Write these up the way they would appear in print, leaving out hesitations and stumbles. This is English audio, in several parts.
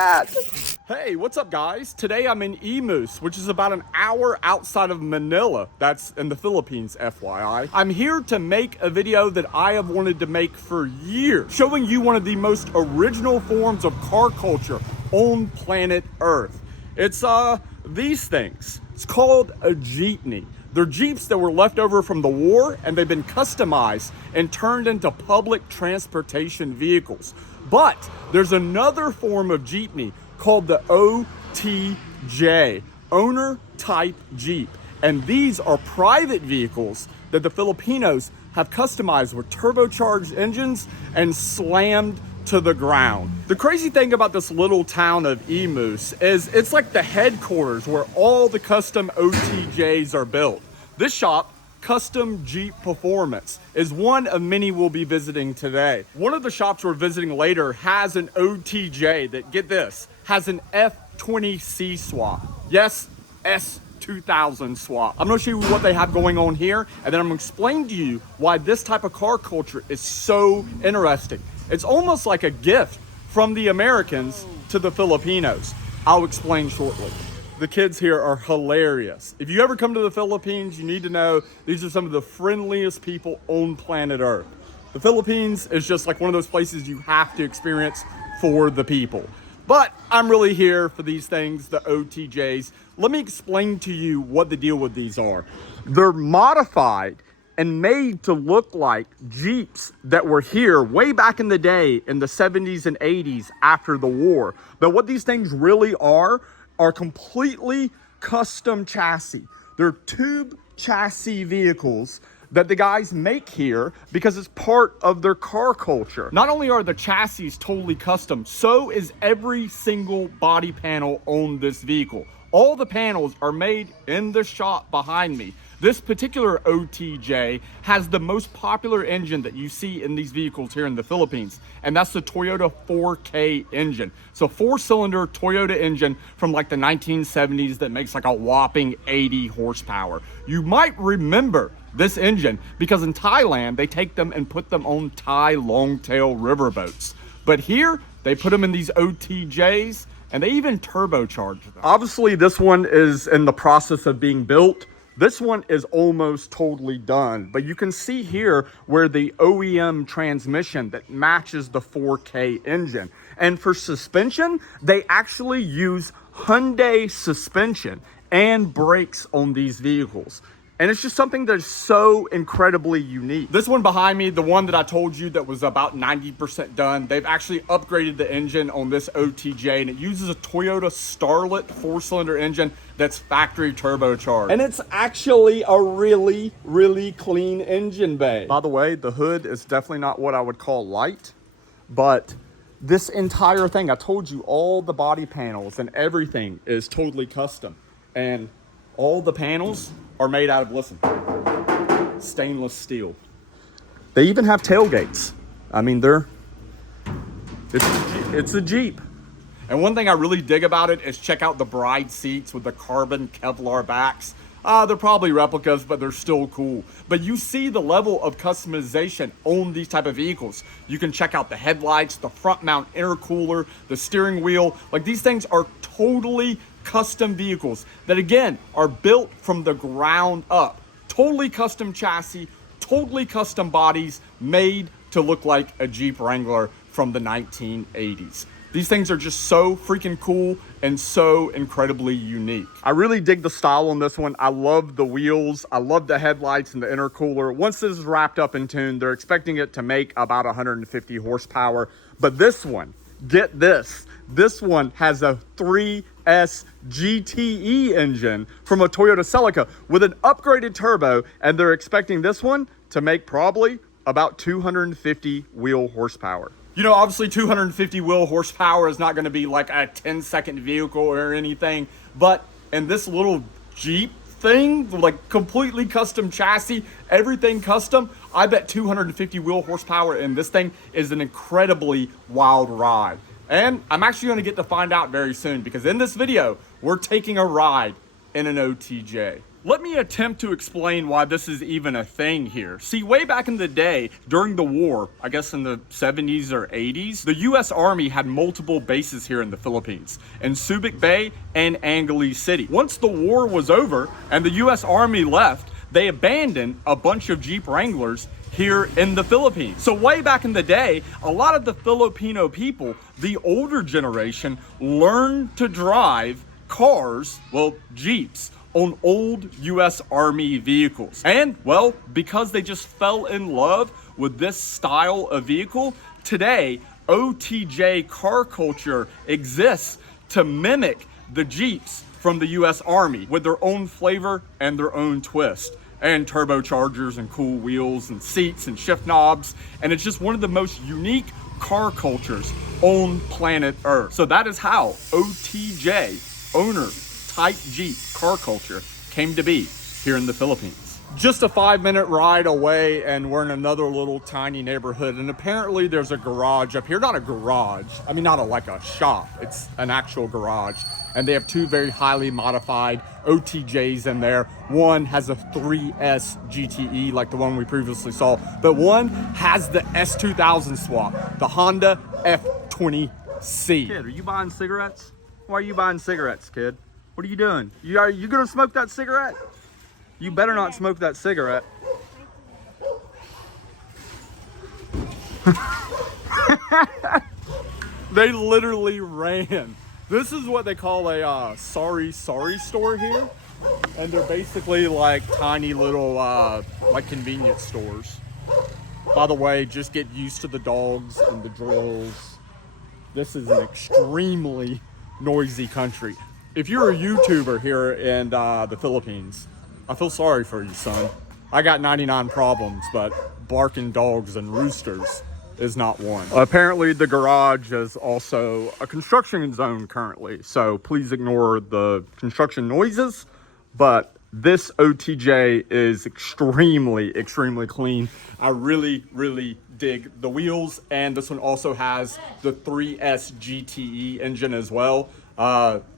that. Hey, what's up guys? Today I'm in Imus, which is about an hour outside of Manila. That's in the Philippines, FYI. I'm here to make a video that I have wanted to make for years, showing you one of the most original forms of car culture on planet Earth. It's these things. It's called a jeepney. They're Jeeps that were left over from the war, and they've been customized and turned into public transportation vehicles. But there's another form of jeepney called the OTJ, owner type Jeep. And these are private vehicles that the Filipinos have customized with turbocharged engines and slammed to the ground. The crazy thing about this little town of Imus is it's like the headquarters where all the custom OTJs are built. This shop, Custom Jeep Performance, is one of many we'll be visiting today. One of the shops we're visiting later has an OTJ that, get this, has an F20C swap. Yes, S2000 swap. I'm gonna show you what they have going on here, and then I'm gonna explain to you why this type of car culture is so interesting. It's almost like a gift from the Americans to the Filipinos. I'll explain shortly. The kids here are hilarious. If you ever come to the Philippines, you need to know these are some of the friendliest people on planet Earth. The Philippines is just like one of those places you have to experience for the people. But I'm really here for these things, the OTJs. Let me explain to you what the deal with these are. They're modified and made to look like Jeeps that were here way back in the day in the 70s and 80s after the war. But what these things really are completely custom chassis. They're tube chassis vehicles that the guys make here because it's part of their car culture. Not only are the chassis totally custom, so is every single body panel on this vehicle. All the panels are made in the shop behind me. This particular OTJ has the most popular engine that you see in these vehicles here in the Philippines, and that's the Toyota 4K engine. So 4-cylinder Toyota engine from like the 1970s that makes like a whopping 80 horsepower. You might remember this engine because in Thailand, they take them and put them on Thai longtail riverboats. But here, they put them in these OTJs, and they even turbocharge them. Obviously, this one is in the process of being built. This one is almost totally done, but you can see here where the OEM transmission that matches the 4K engine. And for suspension, they actually use Hyundai suspension and brakes on these vehicles. And it's just something that's so incredibly unique. This one behind me, the one that I told you that was about 90% done, they've actually upgraded the engine on this OTJ, and it uses a Toyota Starlet 4-cylinder engine that's factory turbocharged. And it's actually a really, really clean engine bay. By the way, the hood is definitely not what I would call light, but this entire thing, I told you all the body panels and everything is totally custom. And all the panels are made out of, listen, stainless steel. They even have tailgates. I mean, it's a Jeep. And one thing I really dig about it is check out the bride seats with the carbon Kevlar backs. They're probably replicas, but they're still cool. But you see the level of customization on these type of vehicles. You can check out the headlights, the front mount intercooler, the steering wheel. Like, these things are totally custom vehicles that, again, are built from the ground up. Totally custom chassis, totally custom bodies, made to look like a Jeep Wrangler from the 1980s. These things are just so freaking cool and so incredibly unique. I really dig the style on this one. I love the wheels. I love the headlights and the intercooler. Once this is wrapped up and tuned, they're expecting it to make about 150 horsepower. But this one, get this. This one has a 3S GTE engine from a Toyota Celica with an upgraded turbo, and they're expecting this one to make probably about 250 wheel horsepower. You know, obviously 250 wheel horsepower is not going to be like a 10-second vehicle or anything, but in this little Jeep thing, like completely custom chassis, everything custom, I bet 250 wheel horsepower in this thing is an incredibly wild ride. And I'm actually going to get to find out very soon, because in this video, we're taking a ride in an OTJ. Let me attempt to explain why this is even a thing here. See, way back in the day, during the war, I guess in the 70s or 80s, the US Army had multiple bases here in the Philippines, in Subic Bay and Angeles City. Once the war was over and the US Army left, they abandoned a bunch of Jeep Wranglers here in the Philippines. So way back in the day, a lot of the Filipino people, the older generation, learned to drive cars, well, Jeeps, on old US Army vehicles. And, well, because they just fell in love with this style of vehicle, today, OTJ car culture exists to mimic the Jeeps from the US Army with their own flavor and their own twist. And turbochargers and cool wheels and seats and shift knobs. And it's just one of the most unique car cultures on planet Earth. So that is how OTJ, owner type Jeep car culture, came to be here in the Philippines. Just a 5-minute ride away and we're in another little tiny neighborhood, and apparently there's a garage up here. Not a garage, I mean not like a shop, it's an actual garage. And they have two very highly modified OTJs in there. One has a 3S GTE like the one we previously saw, but one has the S2000 swap, the Honda F20C. Kid, are you buying cigarettes? Why are you buying cigarettes, kid? What are you doing? Are you gonna smoke that cigarette? You better not smoke that cigarette. They literally ran. This is what they call a sorry store here. And they're basically like tiny little like convenience stores. By the way, just get used to the dogs and the drills. This is an extremely noisy country. If you're a YouTuber here in the Philippines, I feel sorry for you, son. I got 99 problems, but barking dogs and roosters is not one. Apparently the garage is also a construction zone currently, so please ignore the construction noises, but this OTJ is extremely clean. I really dig the wheels, and this one also has the 3S GTE engine as well.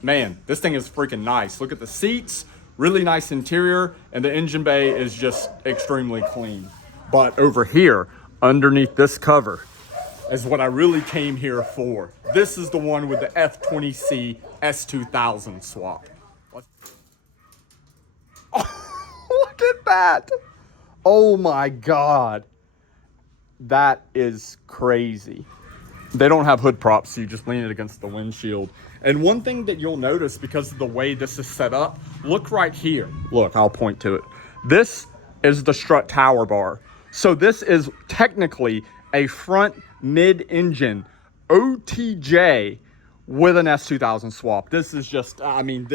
Man, this thing is freaking nice. Look at the seats, really nice interior, and the engine bay is just extremely clean. But over here, underneath this cover, is what I really came here for. This is the one with the F20C S2000 swap. Oh, look at that. Oh my God. That is crazy. They don't have hood props, so you just lean it against the windshield. And one thing that you'll notice because of the way this is set up, look right here. Look, I'll point to it. This is the strut tower bar. So this is technically a front mid-engine OTJ with an S2000 swap. This is just, I mean,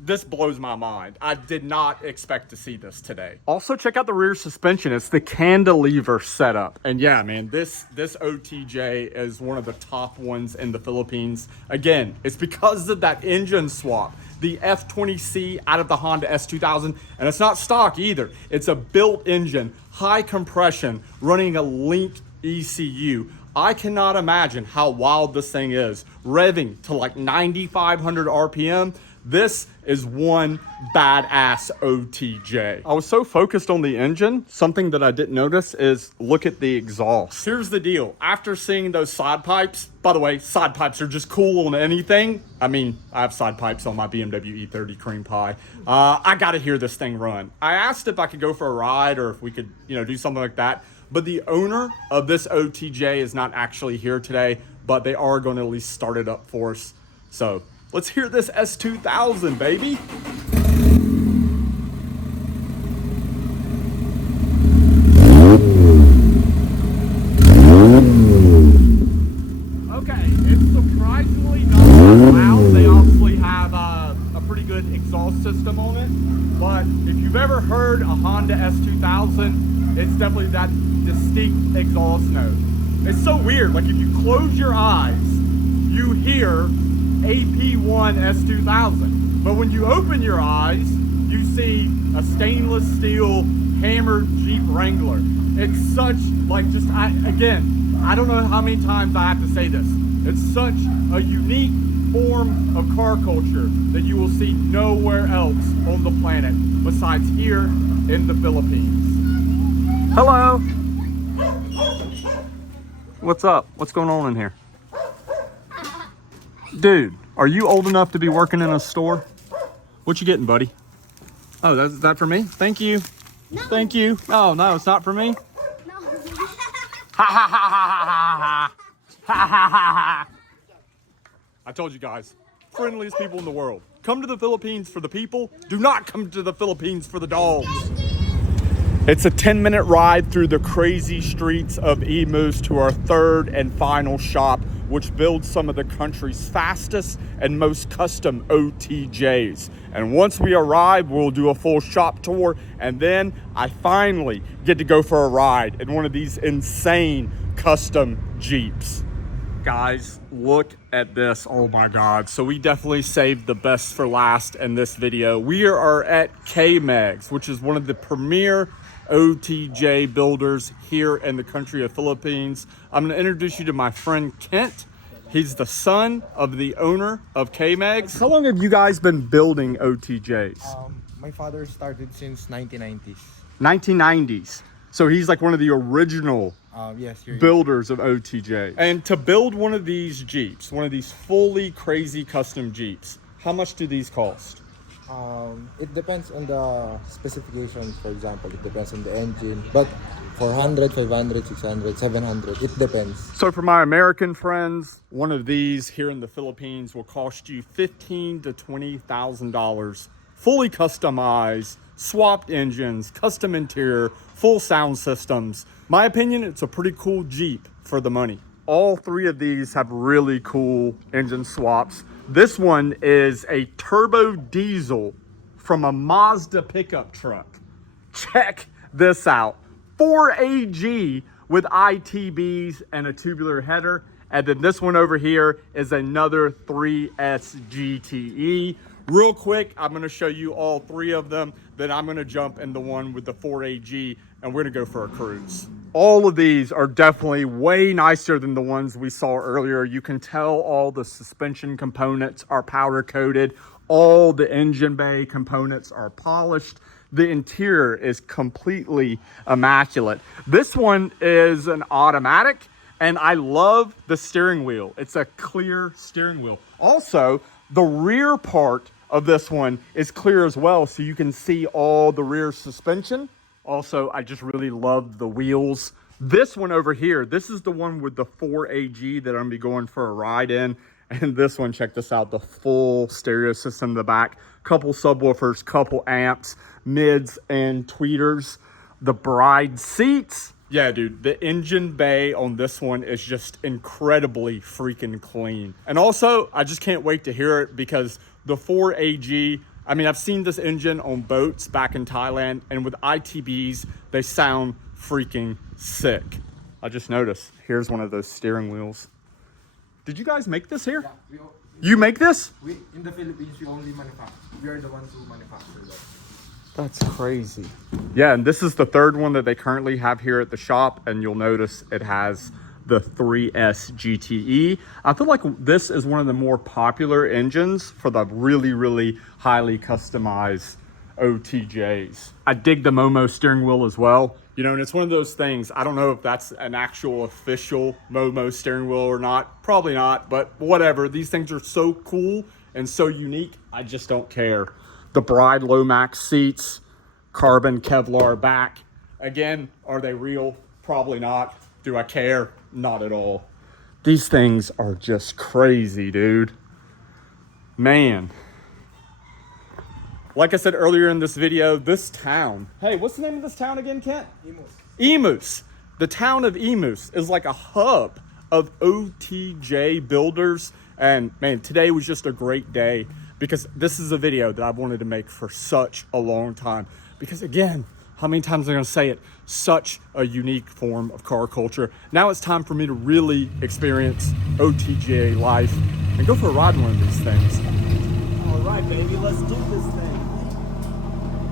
this blows my mind. I did not expect to see this today. Also, check out the rear suspension. It's the cantilever setup. And yeah, man, this OTJ is one of the top ones in the Philippines. Again, it's because of that engine swap. The F20C out of the Honda S2000, and it's not stock either. It's a built engine, high compression, running a Link ECU. I cannot imagine how wild this thing is. Revving to like 9,500 RPM. This is one badass OTJ. I was so focused on the engine, something that I didn't notice is look at the exhaust. Here's the deal. After seeing those side pipes, by the way, side pipes are just cool on anything. I mean, I have side pipes on my BMW E30 Cream Pie. I gotta hear this thing run. I asked if I could go for a ride or if we could, do something like that. But the owner of this OTJ is not actually here today, but they are gonna at least start it up for us. So let's hear this S2000, baby. Okay, it's surprisingly not that loud. They obviously have a pretty good exhaust system on it. But if you've ever heard a Honda S2000, it's definitely that distinct exhaust note. It's so weird. Like if you close your eyes, you hear AP1 S2000, but when you open your eyes, you see a stainless steel hammered Jeep Wrangler. It's such like just I don't know how many times I have to say this. It's such a unique form of car culture that you will see nowhere else on the planet besides here in the Philippines. Hello. What's up? What's going on in here? Dude, are you old enough to be working in a store? What you getting, buddy? Oh, is that for me? Thank you. No. Thank you. Oh, no, it's not for me? No. Ha ha ha ha ha ha ha ha ha. I told you guys, friendliest people in the world. Come to the Philippines for the people. Do not come to the Philippines for the dogs. It's a 10-minute ride through the crazy streets of Imus to our third and final shop, which builds some of the country's fastest and most custom OTJs. And once we arrive, we'll do a full shop tour, and then I finally get to go for a ride in one of these insane custom Jeeps. Guys, look at this. Oh my God. So we definitely saved the best for last in this video. We are at K-Megs, which is one of the premier OTJ builders here in the country of Philippines. I'm gonna introduce you to my friend Kent. He's the son of the owner of K-Megs. How long have you guys been building OTJs? My father started since 1990s. 1990s. So he's like one of the original Yes, builders of OTJ. And to build one of these Jeeps, one of these fully crazy custom Jeeps, how much do these cost? It depends on the specifications. For example, it depends on the engine, but 400, 500, 600, 700, it depends. So for my American friends, one of these here in the Philippines will cost you $15,000 to $20,000, fully customized, swapped engines, custom interior, full sound systems. My opinion, it's a pretty cool Jeep for the money. All three of these have really cool engine swaps. This one is a turbo diesel from a Mazda pickup truck. Check this out. 4AG with ITBs and a tubular header. And then this one over here is another 3S GTE. Real quick, I'm gonna show you all three of them. Then I'm gonna jump in the one with the 4AG and we're gonna go for a cruise. All of these are definitely way nicer than the ones we saw earlier. You can tell all the suspension components are powder coated. All the engine bay components are polished. The interior is completely immaculate. This one is an automatic, and I love the steering wheel. It's a clear steering wheel. Also, the rear part of this one is clear as well, so you can see all the rear suspension. Also, I just really love the wheels. This one over here, this is the one with the 4AG that I'm gonna be going for a ride in. And this one, check this out, the full stereo system in the back, couple subwoofers, couple amps, mids and tweeters, the bride seats. Yeah, dude, the engine bay on this one is just incredibly freaking clean. And also, I just can't wait to hear it because the 4AG, I mean, I've seen this engine on boats back in Thailand, and with ITBs, they sound freaking sick. I just noticed, here's one of those steering wheels. Did you guys make this here? Yeah, You make this? we in the Philippines, we only manufacture. We are the ones who manufacture that. That's crazy. Yeah, and this is the third one that they currently have here at the shop, and you'll notice it has the 3S GTE. I feel like this is one of the more popular engines for the really, really highly customized OTJs. I dig the Momo steering wheel as well. You know, and it's one of those things, I don't know if that's an actual official Momo steering wheel or not. Probably not, but whatever. These things are so cool and so unique, I just don't care. The Bride Lomax seats, carbon Kevlar back. Again, are they real? Probably not. Do I care? Not at all. These things are just crazy, dude. Man. Like I said earlier in this video, this town. Hey, what's the name of this town again, Kent? Imus. The town of Imus is like a hub of OTJ builders. And man, today was just a great day because this is a video that I've wanted to make for such a long time. Because again, how many times am I gonna say it? Such a unique form of car culture. Now it's time for me to really experience OTJ life and go for a ride in one of these things. All right, baby, let's do this thing.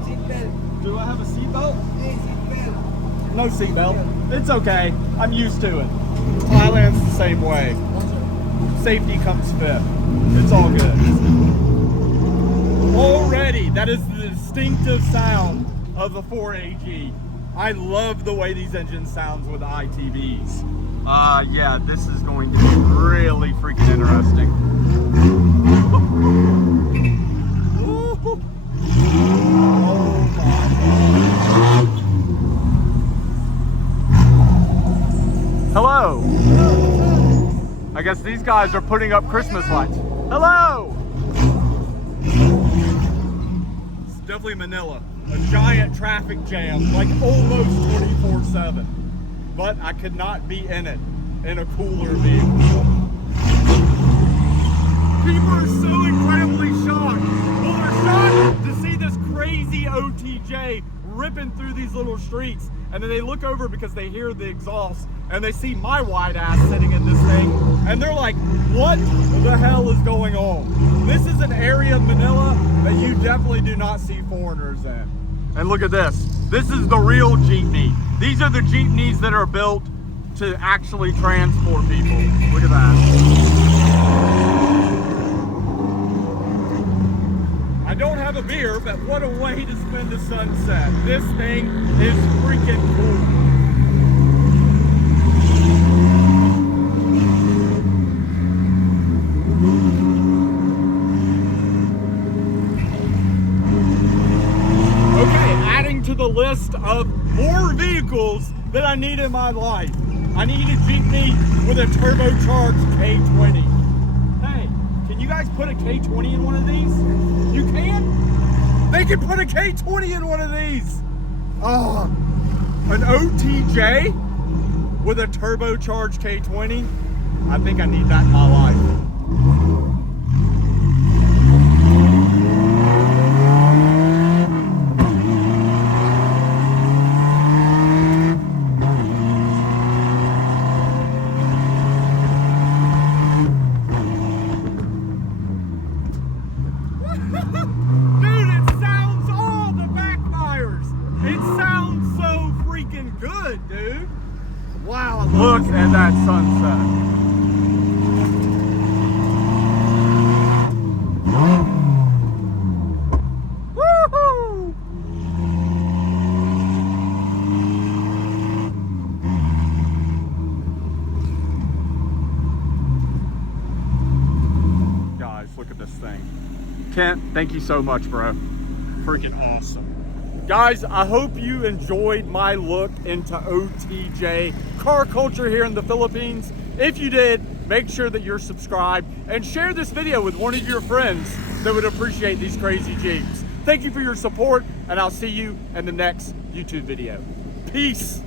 Seatbelt. Do I have a seatbelt? Hey, seatbelt. No seatbelt. It's okay. I'm used to it. Thailand's the same way. safety comes fifth. It's all good. Already, that is the distinctive sound of the 4AG. I love the way these engines sounds with ITBs. Yeah, this is going to be really freaking interesting. Hello. I guess these guys are putting up Christmas lights. Hello. It's definitely Manila. A giant traffic jam, like almost 24/7. But I could not be in it in a cooler vehicle. People are so incredibly shocked. Well, they're shocked to see this crazy OTJ ripping through these little streets, and then they look over because they hear the exhaust and they see my white ass sitting in this thing, and they're like, what the hell is going on? This is an area of Manila that you definitely do not see foreigners in. And look at this. This is the real jeepney. These are the jeepneys that are built to actually transport people. Look at that. I don't have a beer, but what a way to spend the sunset. This thing is freaking cool. Okay, adding to the list of more vehicles that I need in my life. I need a jeepney with a turbocharged K20. Hey, can you guys put a K20 in one of these? You can? They can put a K20 in one of these. Oh, an OTJ with a turbocharged K20? I think I need that in my life. Dude, it sounds all the backfires. It sounds so freaking good, dude. Wow, look at that sunset. Woohoo! Guys, look at this thing. Kent, thank you so much, bro. Freaking awesome. Guys, I hope you enjoyed my look into OTJ car culture here in the Philippines. If you did, make sure that you're subscribed and share this video with one of your friends that would appreciate these crazy Jeeps. Thank you for your support, and I'll see you in the next YouTube video. Peace.